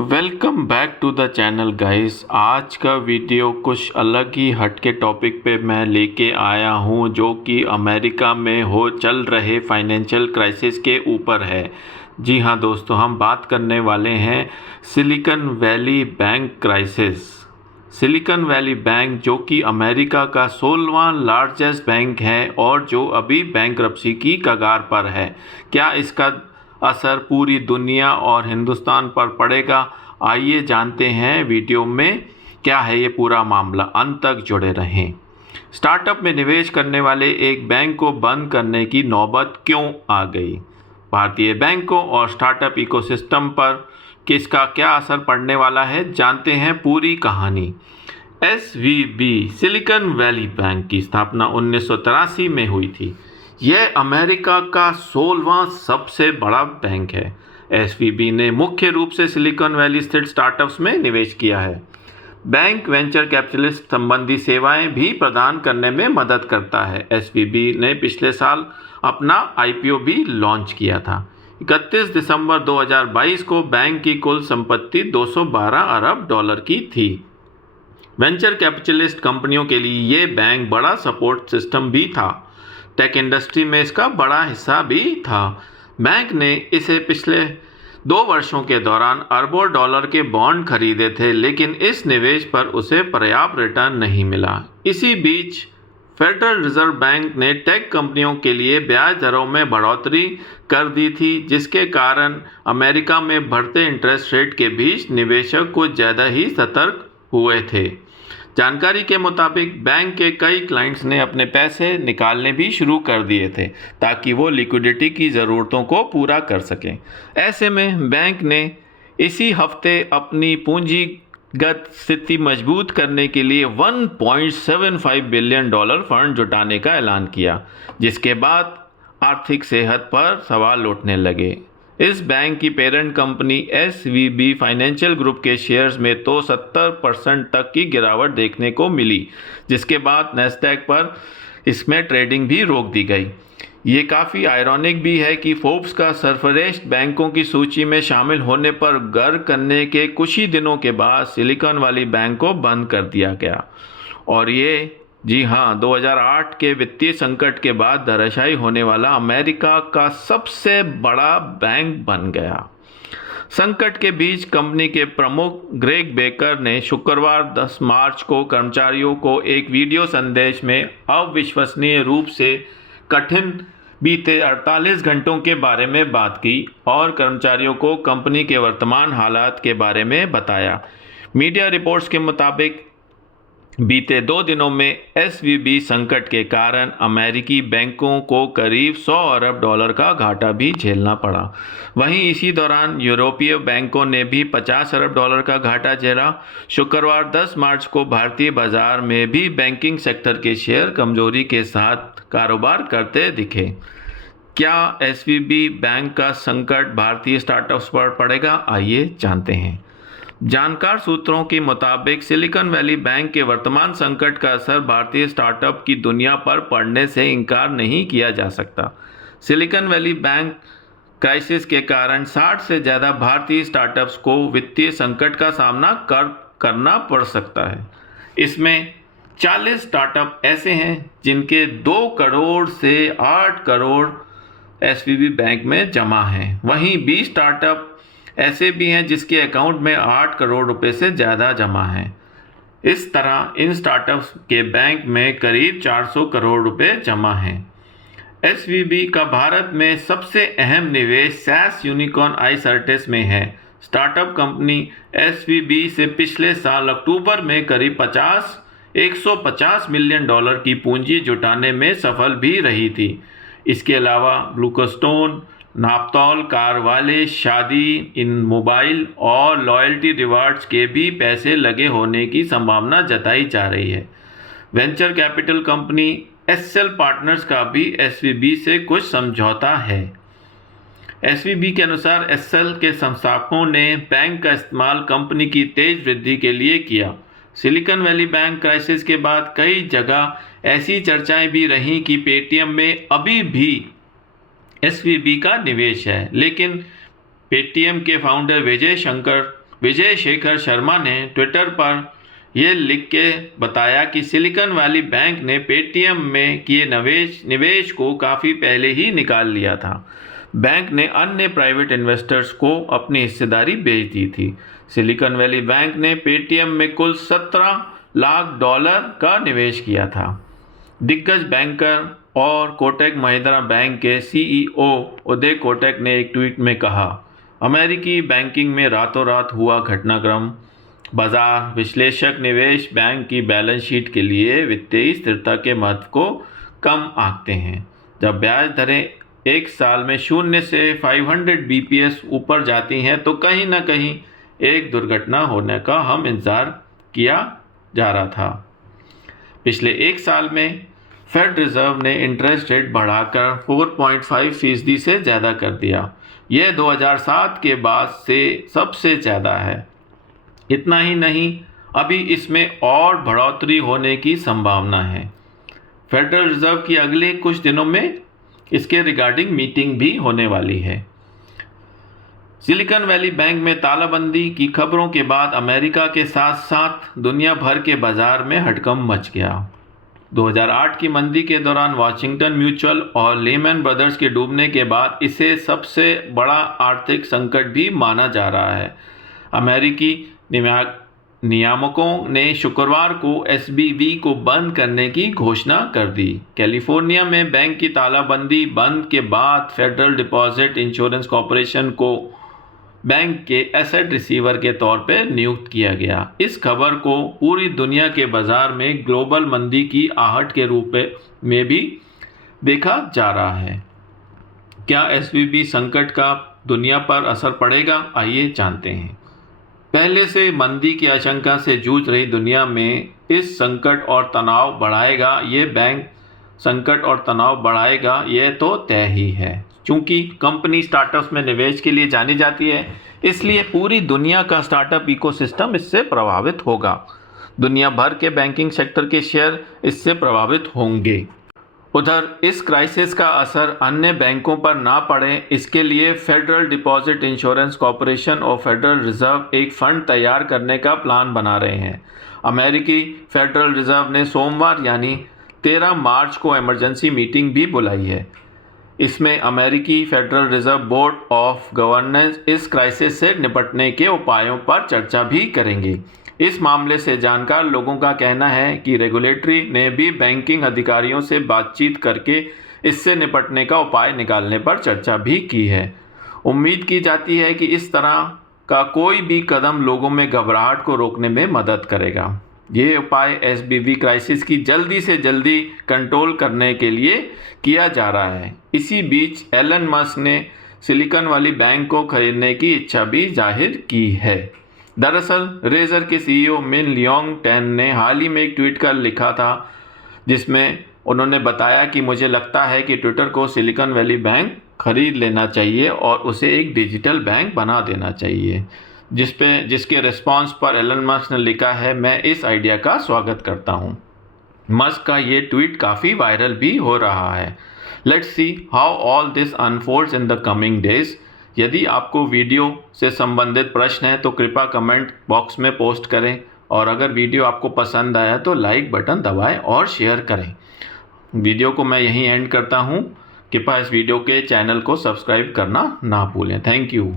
Welcome back to the channel guys. आज का video कुछ अलग ही हटके टॉपिक पे मैं लेके आया हूँ, जो कि अमेरिका में चल रहे फाइनेंशियल क्राइसिस के ऊपर है। जी हाँ दोस्तों, हम बात करने वाले हैं silicon valley bank crisis. Silicon valley bank जो कि अमेरिका का 16वां लार्जेस्ट बैंक है और जो अभी बैंकरप्सी की कगार पर है। क्या इसका असर पूरी दुनिया और हिंदुस्तान पर पड़ेगा? आइए जानते हैं वीडियो में क्या है ये पूरा मामला। अंत तक जुड़े रहें। स्टार्टअप में निवेश करने वाले एक बैंक को बंद करने की नौबत क्यों आ गई? भारतीय बैंकों और स्टार्टअप इकोसिस्टम पर किसका क्या असर पड़ने वाला है, जानते हैं पूरी कहानी। एसवीबी सिलिकॉन वैली बैंक की स्थापना 1983 में हुई थी। यह अमेरिका का 16वां सबसे बड़ा बैंक है। एसवीबी ने मुख्य रूप से सिलिकॉन वैली स्थित स्टार्टअप्स में निवेश किया है। बैंक वेंचर कैपिटलिस्ट संबंधी सेवाएं भी प्रदान करने में मदद करता है। एसवीबी ने पिछले साल अपना आईपीओ भी लॉन्च किया था। 31 दिसंबर 2022 को बैंक की कुल संपत्ति $212 अरब की थी। वेंचर कैपिटलिस्ट कंपनियों के लिए ये बैंक बड़ा सपोर्ट सिस्टम भी था। टेक इंडस्ट्री में इसका बड़ा हिस्सा भी था। बैंक ने इसे पिछले 2 वर्षों के दौरान अरबों डॉलर के बॉन्ड खरीदे थे, लेकिन इस निवेश पर उसे पर्याप्त रिटर्न नहीं मिला। इसी बीच फेडरल रिजर्व बैंक ने टेक कंपनियों के लिए ब्याज दरों में बढ़ोतरी कर दी थी, जिसके कारण अमेरिका में बढ़ते इंटरेस्ट रेट के बीच निवेशक कुछ ज़्यादा ही सतर्क हुए थे। जानकारी के मुताबिक बैंक के कई क्लाइंट्स ने अपने पैसे निकालने भी शुरू कर दिए थे ताकि वो लिक्विडिटी की ज़रूरतों को पूरा कर सकें। ऐसे में बैंक ने इसी हफ्ते अपनी पूंजीगत स्थिति मजबूत करने के लिए $1.75 बिलियन फंड जुटाने का ऐलान किया, जिसके बाद आर्थिक सेहत पर सवाल उठने लगे। इस बैंक की parent company SVB financial group के शेयर्स में तो 70% तक की गिरावट देखने को मिली, जिसके बाद नैस्डैक पर इसमें ट्रेडिंग भी रोक दी गई। ये काफ़ी आयरॉनिक भी है कि फोर्ब्स का सरफरेस्ट बैंकों की सूची में शामिल होने पर गर्व करने के कुछ ही दिनों के बाद सिलिकॉन वैली बैंक को बंद कर दिया गया। और ये जी हाँ, 2008 के वित्तीय संकट के बाद धराशायी होने वाला अमेरिका का सबसे बड़ा बैंक बन गया। संकट के बीच कंपनी के प्रमुख ग्रेग बेकर ने शुक्रवार 10 मार्च को कर्मचारियों को एक वीडियो संदेश में अविश्वसनीय रूप से कठिन बीते 48 घंटों के बारे में बात की और कर्मचारियों को कंपनी के वर्तमान हालात के बारे में बताया। मीडिया रिपोर्ट्स के मुताबिक बीते 2 दिनों में एसवीबी संकट के कारण अमेरिकी बैंकों को करीब $100 अरब का घाटा भी झेलना पड़ा। वहीं इसी दौरान यूरोपीय बैंकों ने भी $50 अरब का घाटा झेला। शुक्रवार 10 मार्च को भारतीय बाजार में भी बैंकिंग सेक्टर के शेयर कमजोरी के साथ कारोबार करते दिखे। क्या एसवीबी बैंक का संकट भारतीय स्टार्टअप्स पर पड़ेगा? आइए जानते हैं। जानकार सूत्रों के मुताबिक सिलिकॉन वैली बैंक के वर्तमान संकट का असर भारतीय स्टार्टअप की दुनिया पर पड़ने से इनकार नहीं किया जा सकता। सिलिकॉन वैली बैंक क्राइसिस के कारण 60 से ज़्यादा भारतीय स्टार्टअप्स को वित्तीय संकट का सामना करना पड़ सकता है। इसमें 40 स्टार्टअप ऐसे हैं जिनके 2 करोड़ से 8 करोड़ एसवीबी बैंक में जमा हैं। वहीं 20 स्टार्टअप ऐसे भी हैं जिसके अकाउंट में 8 करोड़ रुपए से ज़्यादा जमा हैं। इस तरह इन स्टार्टअप्स के बैंक में करीब 400 करोड़ रुपए जमा हैं। एसवीबी का भारत में सबसे अहम निवेश सैस यूनिकॉर्न आईसर्टिस में है। स्टार्टअप कंपनी एसवीबी से पिछले साल अक्टूबर में करीब $150 मिलियन की पूंजी जुटाने में सफल भी रही थी। इसके अलावा ब्लूस्टोन, नापतौल, कार वाले, शादी, इन मोबाइल और लॉयल्टी रिवार्ड्स के भी पैसे लगे होने की संभावना जताई जा रही है। Venture capital company SL partners का भी एसवीबी से कुछ समझौता है। एसवीबी के अनुसार एसएल के संस्थापकों ने बैंक का इस्तेमाल कंपनी की तेज वृद्धि के लिए किया। सिलिकॉन वैली बैंक क्राइसिस के बाद कई जगह ऐसी चर्चाएं भी रहीं कि पेटीएम में अभी भी एसवीबी का निवेश है, लेकिन पेटीएम के फाउंडर विजय शंकर विजय शेखर शर्मा ने ट्विटर पर यह लिख के बताया कि सिलिकॉन वैली बैंक ने पेटीएम में किए निवेश को काफ़ी पहले ही निकाल लिया था। बैंक ने अन्य प्राइवेट इन्वेस्टर्स को अपनी हिस्सेदारी बेच दी थी। सिलिकॉन वैली बैंक ने पेटीएम में कुल $17 लाख का निवेश किया था। दिग्गज बैंकर और कोटक महिंद्रा बैंक के सीईओ उदय कोटक ने एक ट्वीट में कहा, अमेरिकी बैंकिंग में रातों रात हुआ घटनाक्रम। बाजार विश्लेषक निवेश बैंक की बैलेंस शीट के लिए वित्तीय स्थिरता के महत्व को कम आंकते हैं। जब ब्याज दरें एक साल में 0 से 500 BPS ऊपर जाती हैं तो कहीं ना कहीं एक दुर्घटना होने का हम इंतज़ार किया जा रहा था। पिछले एक साल में फेड रिज़र्व ने इंटरेस्ट रेट बढ़ाकर 4.5% से ज़्यादा कर दिया। यह 2007 के बाद से सबसे ज़्यादा है। इतना ही नहीं, अभी इसमें और बढ़ोतरी होने की संभावना है। फेडरल रिज़र्व की अगले कुछ दिनों में इसके रिगार्डिंग मीटिंग भी होने वाली है। सिलिकॉन वैली बैंक में तालाबंदी की खबरों के बाद अमेरिका के साथ साथ दुनिया भर के बाजार में हड़कंप मच गया। 2008 की मंदी के दौरान वाशिंगटन म्यूचुअल और लेमन ब्रदर्स के डूबने के बाद इसे सबसे बड़ा आर्थिक संकट भी माना जा रहा है। अमेरिकी नियामकों ने शुक्रवार को एसबीबी को बंद करने की घोषणा कर दी। कैलिफोर्निया में बैंक की तालाबंदी बंद के बाद फेडरल डिपॉजिट इंश्योरेंस कॉरपोरेशन को बैंक के एसेट रिसीवर के तौर पर नियुक्त किया गया। इस खबर को पूरी दुनिया के बाजार में ग्लोबल मंदी की आहट के रूप में भी देखा जा रहा है। क्या एसबीबी संकट का दुनिया पर असर पड़ेगा? आइए जानते हैं। पहले से मंदी की आशंका से जूझ रही दुनिया में इस संकट और तनाव बढ़ाएगा, ये बैंक संकट और तनाव बढ़ाएगा, ये तो तय ही है। चूंकि कंपनी स्टार्टअप्स में निवेश के लिए जानी जाती है, इसलिए पूरी दुनिया का स्टार्टअप इकोसिस्टम इससे प्रभावित होगा। दुनिया भर के बैंकिंग सेक्टर के शेयर इससे प्रभावित होंगे। उधर इस क्राइसिस का असर अन्य बैंकों पर ना पड़े, इसके लिए फेडरल डिपॉजिट इंश्योरेंस कॉरपोरेशन और फेडरल रिजर्व एक फंड तैयार करने का प्लान बना रहे हैं। अमेरिकी फेडरल रिजर्व ने सोमवार यानी 13 मार्च को इमरजेंसी मीटिंग भी बुलाई है। इसमें अमेरिकी federal reserve board of governors इस क्राइसिस से निपटने के उपायों पर चर्चा भी करेंगे। इस मामले से जानकार लोगों का कहना है कि रेगुलेटरी ने भी बैंकिंग अधिकारियों से बातचीत करके इससे निपटने का उपाय निकालने पर चर्चा भी की है। उम्मीद की जाती है कि इस तरह का कोई भी कदम लोगों में घबराहट को रोकने में मदद करेगा। ये उपाय एसबीबी क्राइसिस की जल्दी से जल्दी कंट्रोल करने के लिए किया जा रहा है। इसी बीच एलन मस्क ने सिलिकॉन वैली बैंक को खरीदने की इच्छा भी जाहिर की है। दरअसल रेजर के सीईओ मिन लियोंग टेन ने हाल ही में एक ट्वीट कर लिखा था, जिसमें उन्होंने बताया कि मुझे लगता है कि ट्विटर को सिलिकॉन वैली बैंक खरीद लेना चाहिए और उसे एक डिजिटल बैंक बना देना चाहिए। जिसके रिस्पांस पर एलन मस्क ने लिखा है, मैं इस आइडिया का स्वागत करता हूं। मस्क का ये ट्वीट काफ़ी वायरल भी हो रहा है। Let's see how all this unfolds in the coming days. यदि आपको वीडियो से संबंधित प्रश्न है तो कृपया कमेंट बॉक्स में पोस्ट करें, और अगर वीडियो आपको पसंद आया तो लाइक बटन दबाएं और शेयर करें। वीडियो को मैं यहीं एंड करता हूं। कृपया इस वीडियो के चैनल को सब्सक्राइब करना ना भूलें। Thank you.